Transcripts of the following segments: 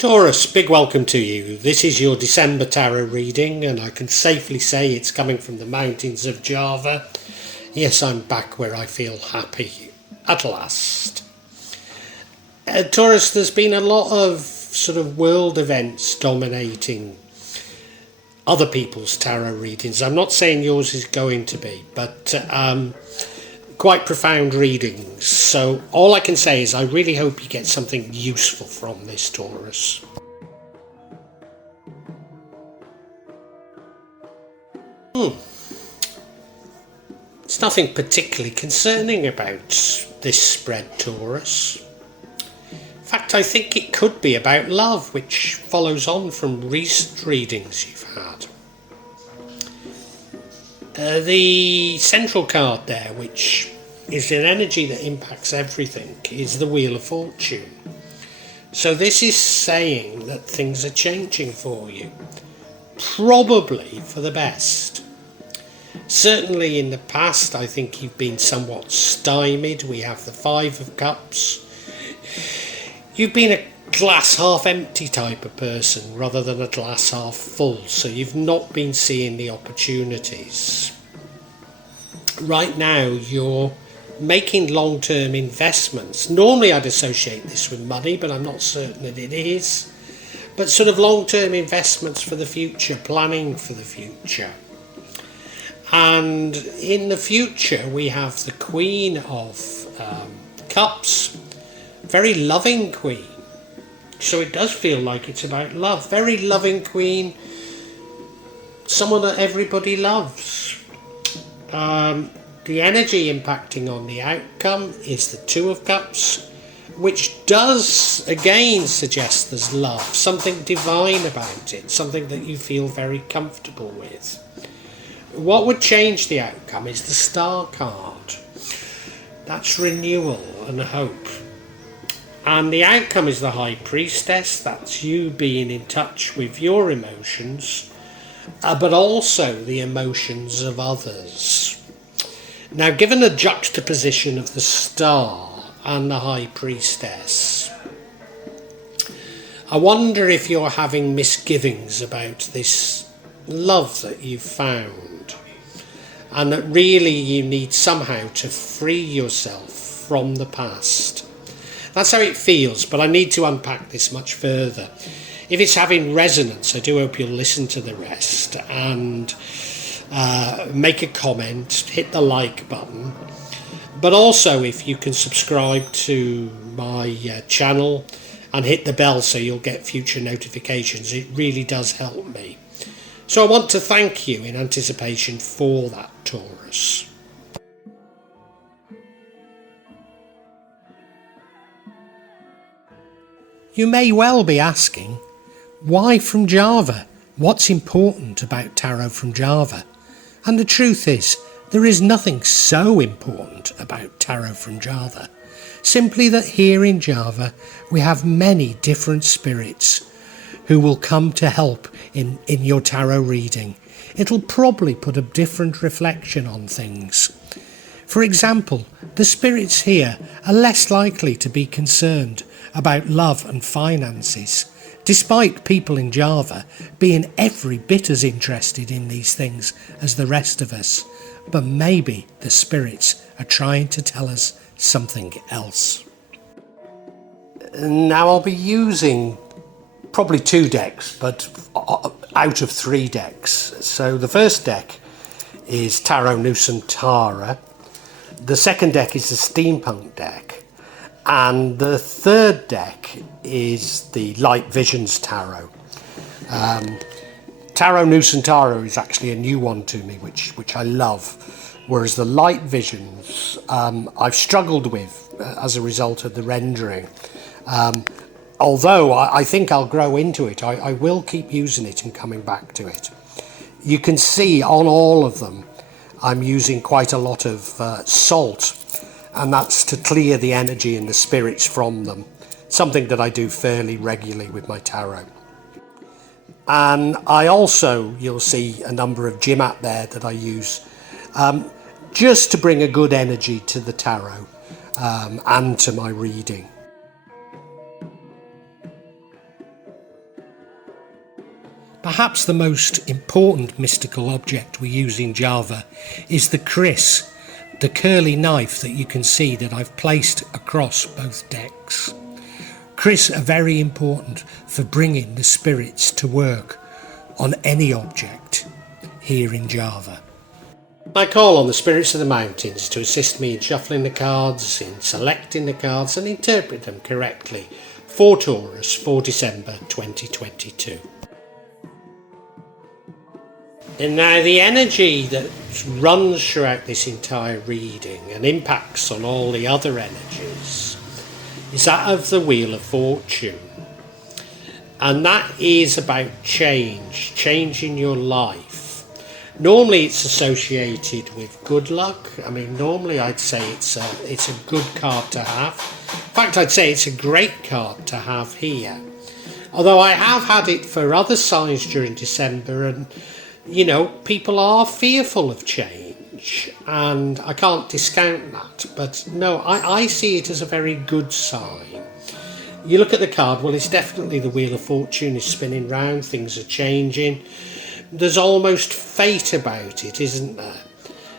Taurus, big welcome to you. This is your December tarot reading, and I can safely say it's coming from the mountains of Java. Yes, I'm back where I feel happy at last. Taurus, there's been a lot of sort of world events dominating other people's tarot readings. I'm not saying yours is going to be, but quite profound readings. So all I can say is I really hope you get something useful from this, Taurus. It's nothing particularly concerning about this spread, Taurus. In fact, I think it could be about love, which follows on from recent readings you've had. The central card there, which is an energy that impacts everything, is the Wheel of Fortune. So this is saying that things are changing for you, probably for the best. Certainly in the past, I think you've been somewhat stymied. We have the Five of Cups. You've been a glass half empty type of person rather than a glass half full, so you've not been seeing the opportunities. Right now you're making long-term investments. Normally I'd associate this with money, but I'm not certain that it is. But sort of long-term investments for the future, planning for the future. And in the future we have the Queen of Cups, very loving queen. So it does feel like it's about love. Very loving queen, someone that everybody loves. The energy impacting on the outcome is the Two of Cups, which does again suggest there's love, something divine about it, something that you feel very comfortable with. What would change the outcome is the Star card. That's renewal and hope. And the outcome is the High Priestess. That's you being in touch with your emotions, but also the emotions of others. Now, given the juxtaposition of the Star and the High Priestess, I wonder if you're having misgivings about this love that you've found, and that really you need somehow to free yourself from the past. That's how it feels, but I need to unpack this much further. If it's having resonance, I do hope you'll listen to the rest and make a comment, hit the like button. But also, if you can subscribe to my channel and hit the bell so you'll get future notifications, it really does help me. So I want to thank you in anticipation for that, Taurus. You may well be asking, why from Java? What's important about tarot from Java? And the truth is, there is nothing so important about tarot from Java. Simply that here in Java, we have many different spirits who will come to help in your tarot reading. It'll probably put a different reflection on things. For example, the spirits here are less likely to be concerned about love and finances, despite people in Java being every bit as interested in these things as the rest of us. But maybe the spirits are trying to tell us something else. Now I'll be using probably 2 decks, but out of 3 decks. So the first deck is Tarot Nusantara. The second deck is the Steampunk deck. And the third deck is the Light Visions Tarot. Tarot Nusantara is actually a new one to me, which I love. Whereas the Light Visions, I've struggled with as a result of the rendering. Although I think I'll grow into it, I will keep using it and coming back to it. You can see on all of them, I'm using quite a lot of salt, and that's to clear the energy and the spirits from them. Something that I do fairly regularly with my tarot. And I also, you'll see a number of Jimat there that I use just to bring a good energy to the tarot and to my reading. Perhaps the most important mystical object we use in Java is the kris, the curly knife that you can see that I've placed across both decks. Kris are very important for bringing the spirits to work on any object here in Java. I call on the spirits of the mountains to assist me in shuffling the cards, in selecting the cards and interpret them correctly for Taurus for December 2022. And now the energy that runs throughout this entire reading and impacts on all the other energies is that of the Wheel of Fortune. And that is about change in your life. Normally it's associated with good luck. I mean, normally I'd say it's a good card to have. In fact, I'd say it's a great card to have here. Although I have had it for other signs during December, and you know, people are fearful of change, and I can't discount that. But no, I see it as a very good sign. You look at the card, well, it's definitely the Wheel of Fortune is spinning round, things are changing. There's almost fate about it, isn't there?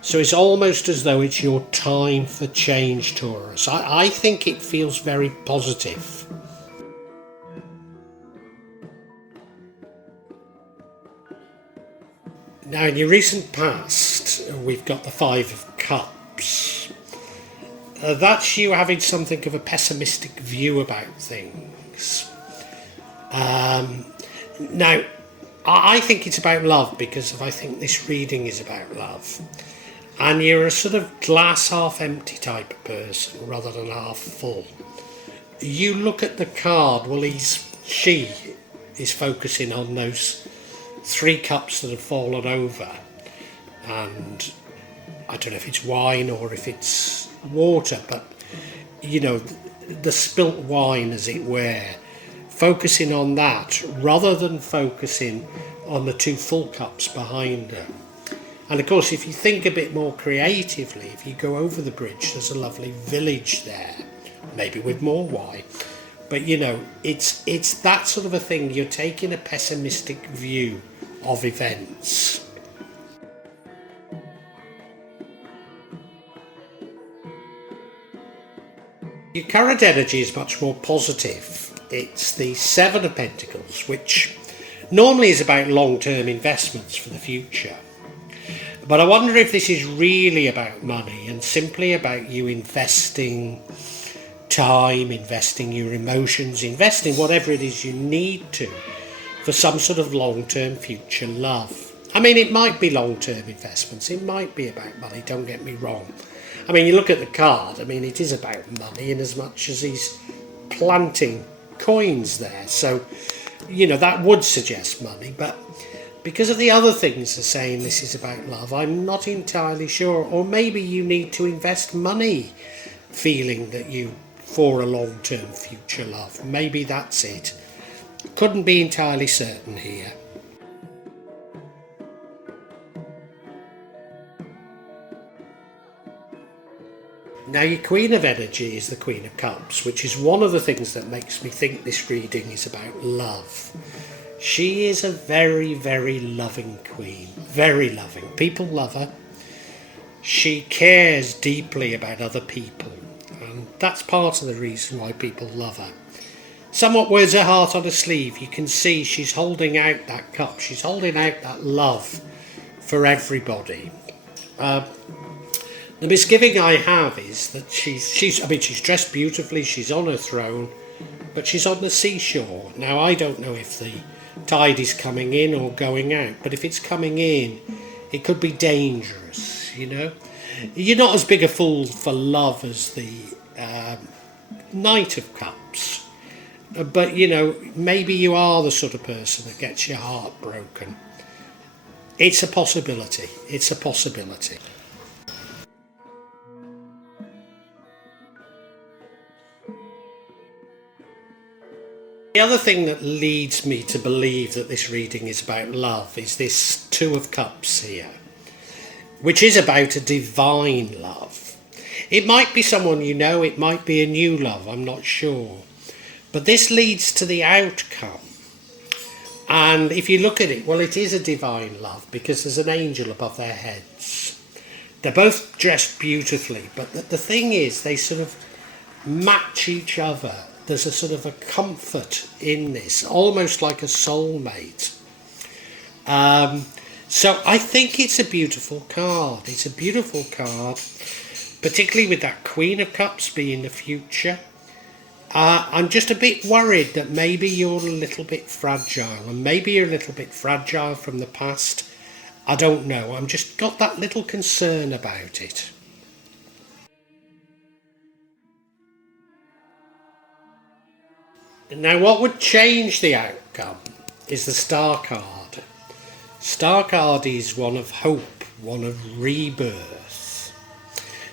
So it's almost as though it's your time for change, Taurus. I think it feels very positive. Now, in your recent past, we've got the Five of Cups. That's you having something of a pessimistic view about things. Now, I think it's about love, because I think this reading is about love. And you're a sort of glass half empty type of person rather than half full. You look at the card, well, she is focusing on those 3 cups that have fallen over, and I don't know if it's wine or if it's water, but you know, the spilt wine, as it were, focusing on that rather than focusing on the 2 full cups behind her. And of course, if you think a bit more creatively, if you go over the bridge, there's a lovely village there, maybe with more wine. But you know, it's that sort of a thing. You're taking a pessimistic view of events. Your current energy is much more positive. It's the Seven of Pentacles, which normally is about long-term investments for the future. But I wonder if this is really about money and simply about you investing time, investing your emotions, investing whatever it is you need to for some sort of long-term future love. I mean, it might be long-term investments, it might be about money, don't get me wrong. I mean, you look at the card, I mean, it is about money in as much as he's planting coins there. So, you know, that would suggest money, but because of the other things are saying this is about love, I'm not entirely sure. Or maybe you need to invest money feeling that you for a long-term future love. Maybe that's it. Couldn't be entirely certain here. Now, your Queen of Energy is the Queen of Cups, which is one of the things that makes me think this reading is about love. She is a very, very loving queen. Very loving. People love her. She cares deeply about other people, and that's part of the reason why people love her. Somewhat wears her heart on her sleeve. You can see she's holding out that cup. She's holding out that love for everybody. The misgiving I have is that she's dressed beautifully. She's on her throne, but she's on the seashore. Now, I don't know if the tide is coming in or going out, but if it's coming in, it could be dangerous, you know. You're not as big a fool for love as the Knight of Cups. But, you know, maybe you are the sort of person that gets your heart broken. It's a possibility. It's a possibility. The other thing that leads me to believe that this reading is about love is this Two of Cups here, which is about a divine love. It might be someone you know, it might be a new love, I'm not sure. But this leads to the outcome And if you look at it, well, it is a divine love because there's an angel above their heads. They're both dressed beautifully, but the thing is, they sort of match each other. There's a sort of a comfort in this, almost like a soulmate. So I think it's a beautiful card. It's a beautiful card, particularly with that Queen of Cups being the future. I'm just a bit worried that maybe you're a little bit fragile, and maybe you're a little bit fragile from the past. I don't know. I'm just got that little concern about it. Now, what would change the outcome is the Star card. Star card is one of hope, one of rebirth.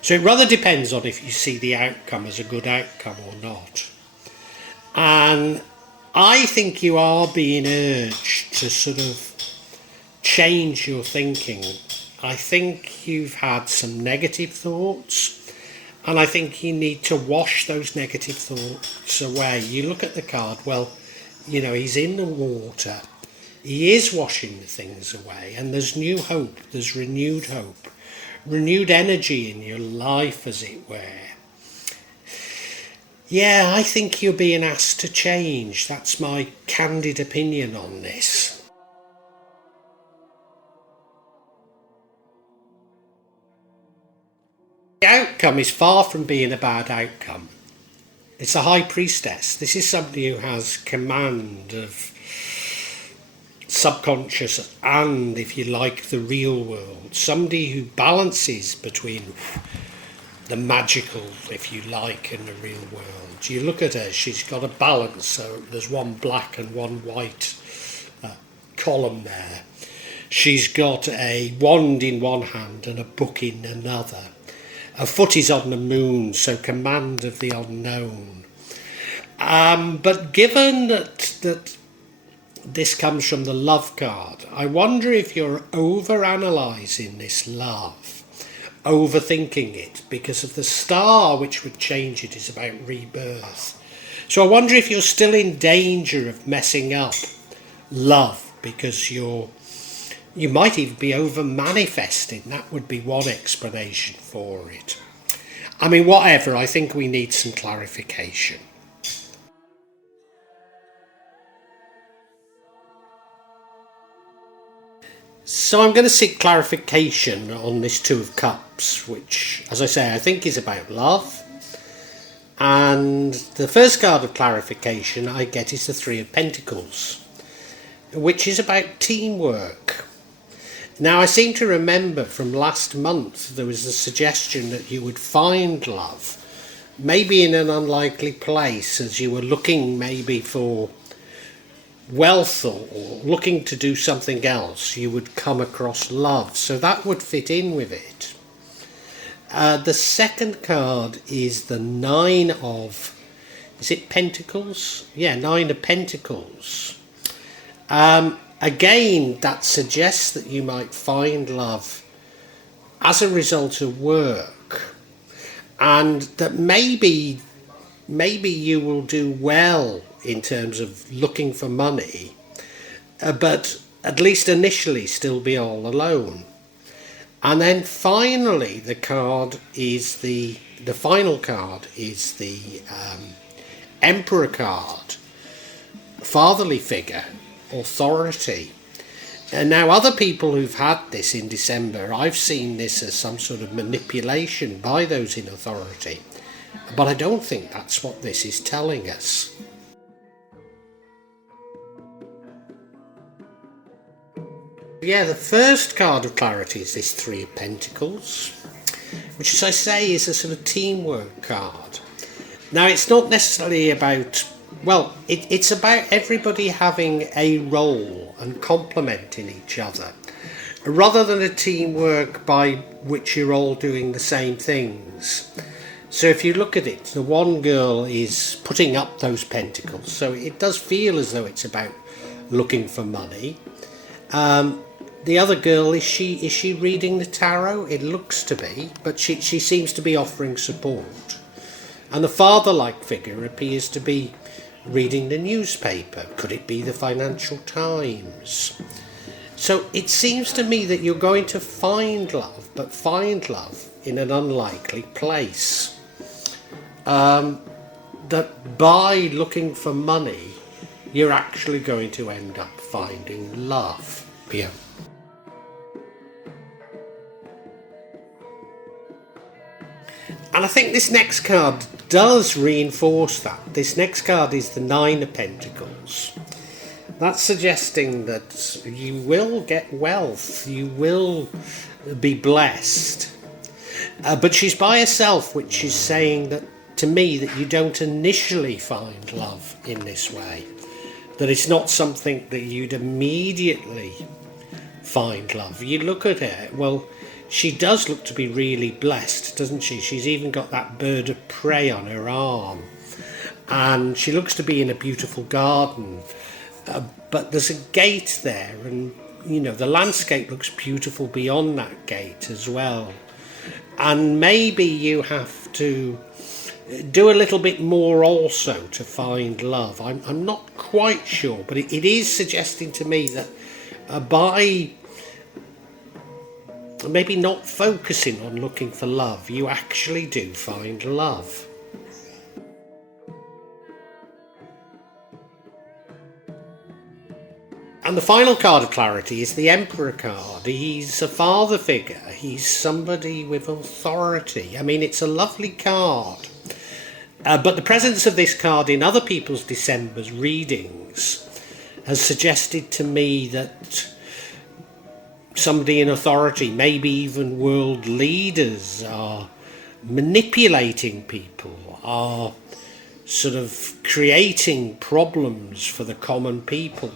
So it rather depends on if you see the outcome as a good outcome or not. And I think you are being urged to sort of change your thinking. I think you've had some negative thoughts, and I think you need to wash those negative thoughts away. You look at the card, well, you know, he's in the water. He is washing the things away, and there's new hope, there's renewed hope, renewed energy in your life, as it were. Yeah, I think you're being asked to change. That's my candid opinion on this. The outcome is far from being a bad outcome. It's a high priestess. This is somebody who has command of subconscious and, if you like, the real world. Somebody who balances between the magical, if you like, and the real world. You look at her, she's got a balance, so there's one black and one white column there. She's got a wand in one hand and a book in another. Her foot is on the moon, so command of the unknown. But given that this comes from the love card, I wonder if you're over-analysing this love, overthinking it, because of the star which would change it is about rebirth. So I wonder if you're still in danger of messing up love, because you might even be over-manifesting. That would be one explanation for it. I mean, whatever, I think we need some clarification. So I'm going to seek clarification on this Two of Cups, which, as I say, I think is about love. And the first card of clarification I get is the Three of Pentacles, which is about teamwork. Now, I seem to remember from last month there was a suggestion that you would find love, maybe in an unlikely place, as you were looking maybe for wealth or looking to do something else, you would come across love. So that would fit in with it. The second card is the Nine of, is it Pentacles? Yeah, Nine of Pentacles. Again, that suggests that you might find love as a result of work, and that maybe you will do well in terms of looking for money, but at least initially still be all alone. And then finally the card is the final card is the Emperor card, fatherly figure, authority. And now other people who've had this in December, I've seen this as some sort of manipulation by those in authority, but I don't think that's what this is telling us. Yeah, the first card of clarity is this Three of Pentacles, which, as I say, is a sort of teamwork card. Now, it's not necessarily about, well, it's about everybody having a role and complementing each other, rather than a teamwork by which you're all doing the same things. So if you look at it, the one girl is putting up those pentacles, so it does feel as though it's about looking for money. The other girl, is she reading the tarot? It looks to be, but she seems to be offering support. And the father-like figure appears to be reading the newspaper? Could it be the Financial Times? So it seems to me that you're going to find love, but find love in an unlikely place. That by looking for money, you're actually going to end up finding love. Yeah. And I think this next card does reinforce that. This next card is the Nine of Pentacles. That's suggesting that you will get wealth, you will be blessed. But she's by herself, which is saying that, to me, that you don't initially find love in this way. That it's not something that you'd immediately find love. You look at her, well, she does look to be really blessed, doesn't she? She's even got that bird of prey on her arm. And she looks to be in a beautiful garden. But there's a gate there, and, you know, the landscape looks beautiful beyond that gate as well. And maybe you have to do a little bit more also to find love. I'm not quite sure, but it is suggesting to me that by maybe not focusing on looking for love, you actually do find love. And the final card of clarity is the Emperor card. He's a father figure. He's somebody with authority. I mean, it's a lovely card. But the presence of this card in other people's December's readings has suggested to me that somebody in authority, maybe even world leaders, are manipulating people, are sort of creating problems for the common people.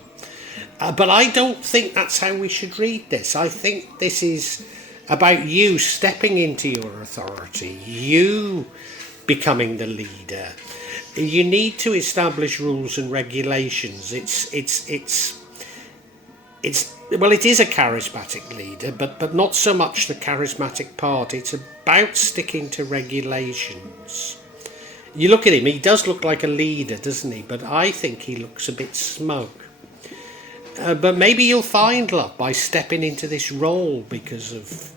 But I don't think that's how we should read this. I think this is about you stepping into your authority, you becoming the leader. You need to establish rules and regulations. It is a charismatic leader, but not so much the charismatic part. It's about sticking to regulations. You look at him, he does look like a leader, doesn't he? But I think he looks a bit smug. But maybe you'll find love by stepping into this role, because of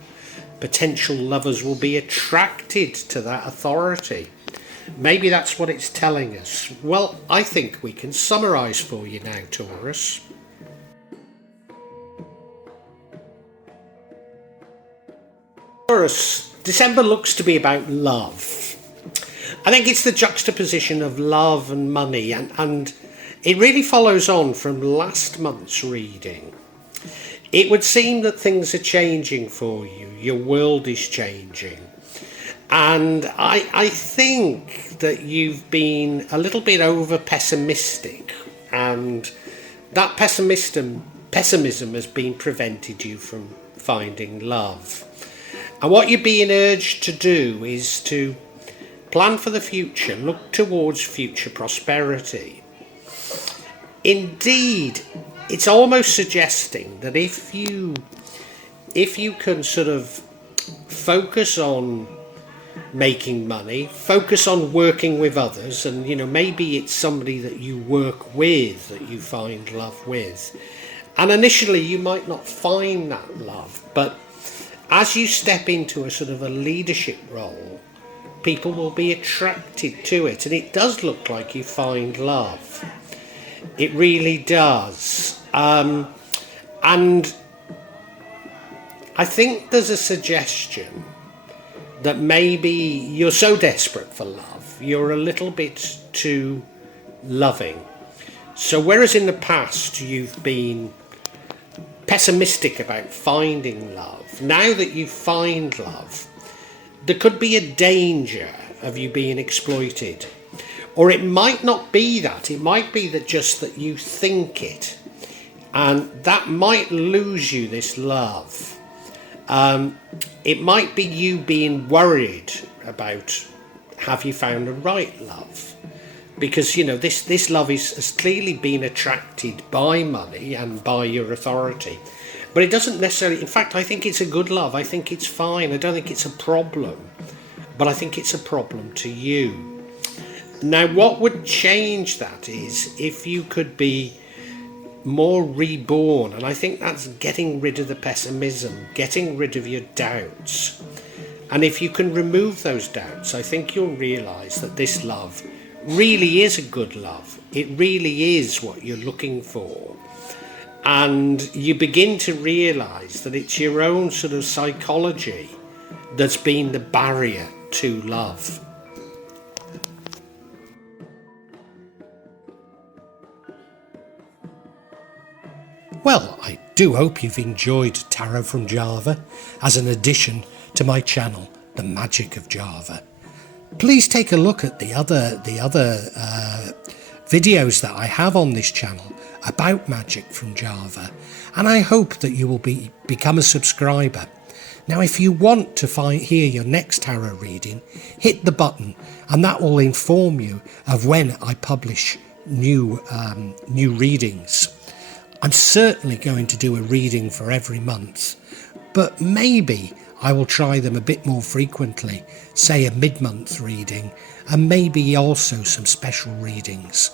potential lovers will be attracted to that authority. Maybe that's what it's telling us. Well, I think we can summarise for you now, Taurus. Taurus, December looks to be about love. I think it's the juxtaposition of love and money, and it really follows on from last month's reading. It would seem that things are changing for you. Your world is changing. And I think that you've been a little bit over pessimistic, and that pessimism has been prevented you from finding love. And what you're being urged to do is to plan for the future, look towards future prosperity. Indeed, it's almost suggesting that if you can sort of focus on making money, focus on working with others, and, you know, maybe it's somebody that you work with that you find love with. And initially you might not find that love, but as you step into a sort of a leadership role, people will be attracted to it, and it does look like you find love. It really does. And I think there's a suggestion that maybe you're so desperate for love, you're a little bit too loving. So whereas in the past you've been pessimistic about finding love, now that you find love, there could be a danger of you being exploited. Or it might not be that. It might be that just that you think it. And that might lose you this love. It might be you being worried about, have you found the right love? Because, you know, this love has clearly been attracted by money and by your authority. But it doesn't necessarily, in fact, I think it's a good love. I think it's fine. I don't think it's a problem. But I think it's a problem to you. Now, what would change that is if you could be more reborn, and I think that's getting rid of the pessimism, getting rid of your doubts. And if you can remove those doubts, I think you'll realise that this love really is a good love. It really is what you're looking for. And you begin to realise that it's your own sort of psychology that's been the barrier to love. Well, I do hope you've enjoyed Tarot from Java as an addition to my channel, The Magic of Java. Please take a look at the other videos that I have on this channel about magic from Java, and I hope that you will become a subscriber. Now, if you want to hear your next tarot reading, hit the button, and that will inform you of when I publish new readings. I'm certainly going to do a reading for every month, but maybe I will try them a bit more frequently, say a mid-month reading, and maybe also some special readings.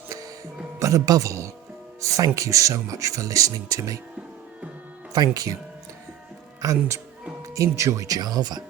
But above all, thank you so much for listening to me. Thank you, and enjoy Java.